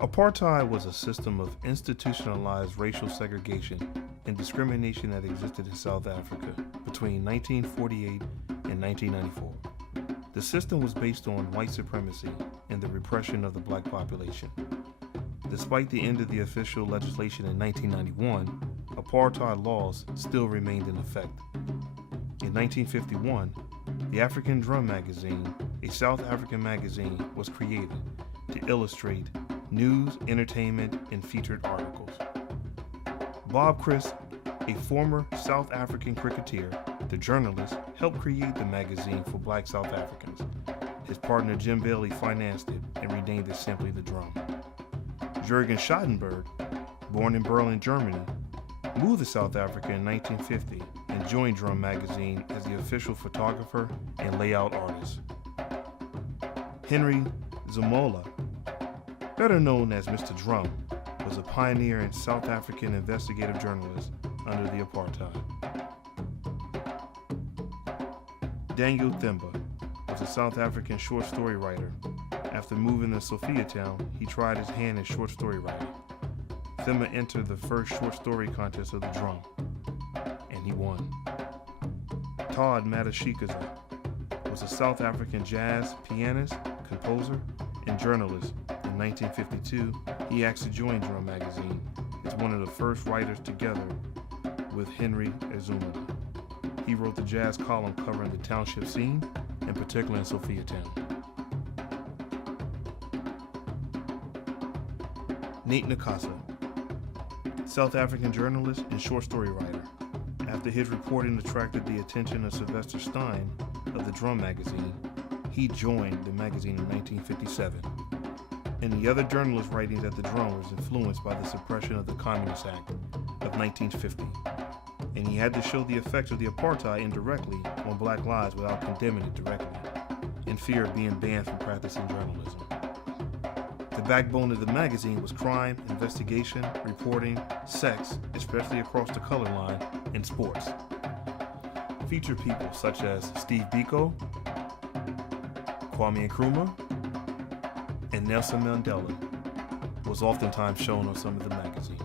Apartheid was a system of institutionalized racial segregation and discrimination that existed in South Africa between 1948 and 1994. The system was based on white supremacy and the repression of the black population. Despite the end of the official legislation in 1991, apartheid laws still remained in effect. In 1951, the African Drum magazine, a South African magazine, was created to illustrate news, entertainment, and featured articles. Bob Christ, a former South African cricketer, the journalist, helped create the magazine for black South Africans. His partner Jim Bailey financed it and renamed it simply The Drum. Jürgen Schottenberg, born in Berlin, Germany, moved to South Africa in 1950 and joined Drum magazine as the official photographer and layout artist. Henry Zumola, better known as Mr. Drum, was a pioneer and South African investigative journalist under the apartheid. Daniel Themba was a South African short story writer. After moving to Sophiatown, he tried his hand in short story writing. Themba entered the first short story contest of the Drum, and he won. Todd Matashikaza was a South African jazz pianist, composer, and journalist. In 1952, he asked to join Drum magazine as one of the first writers together with Henry Azumula. He wrote the jazz column covering the township scene, in particular in Sophiatown. Nate Nakasa, South African journalist and short story writer. After his reporting attracted the attention of Sylvester Stein of the Drum magazine, he joined the magazine in 1957. And the other journalist writings at the Drum was influenced by the suppression of the Communist Act of 1950. And he had to show the effects of the apartheid indirectly on black lives without condemning it directly, in fear of being banned from practicing journalism. The backbone of the magazine was crime, investigation, reporting, sex, especially across the color line, and sports. Featured people such as Steve Biko, Kwame Nkrumah, and Nelson Mandela was oftentimes shown on some of the magazines.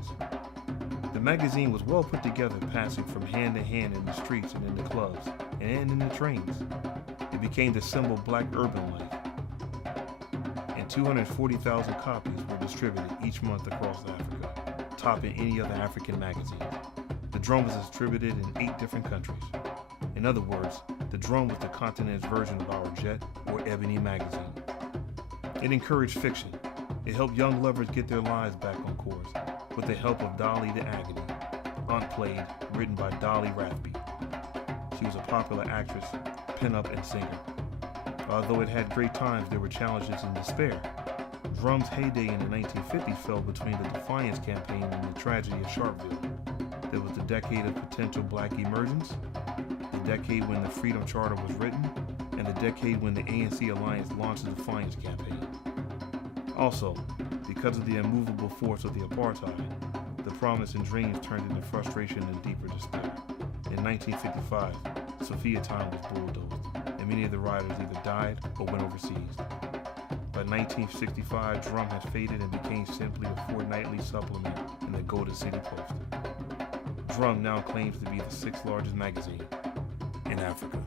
The magazine was well put together, passing from hand to hand in the streets and in the clubs and in the trains. It became the symbol of black urban life. And 240,000 copies were distributed each month across Africa, topping any other African magazine. The Drum was distributed in 8 different countries. In other words, the Drum was the continent's version of our Jet or Ebony magazine. It encouraged fiction. It helped young lovers get their lives back on course with the help of Dolly the Agony, Aunt Played, written by Dolly Rathby. She was a popular actress, pinup, and singer. Although it had great times, there were challenges and despair. Drum's heyday in the 1950s fell between the Defiance campaign and the tragedy of Sharpeville. There was the decade of potential black emergence, the decade when the Freedom Charter was written, and the decade when the ANC Alliance launched the Defiance campaign. Also, because of the immovable force of the apartheid, the promise and dreams turned into frustration and deeper despair. In 1955, Sophiatown was bulldozed, and many of the riders either died or went overseas. By 1965, Drum had faded and became simply a fortnightly supplement in the Golden City Post. Drum now claims to be the 6th largest magazine in Africa.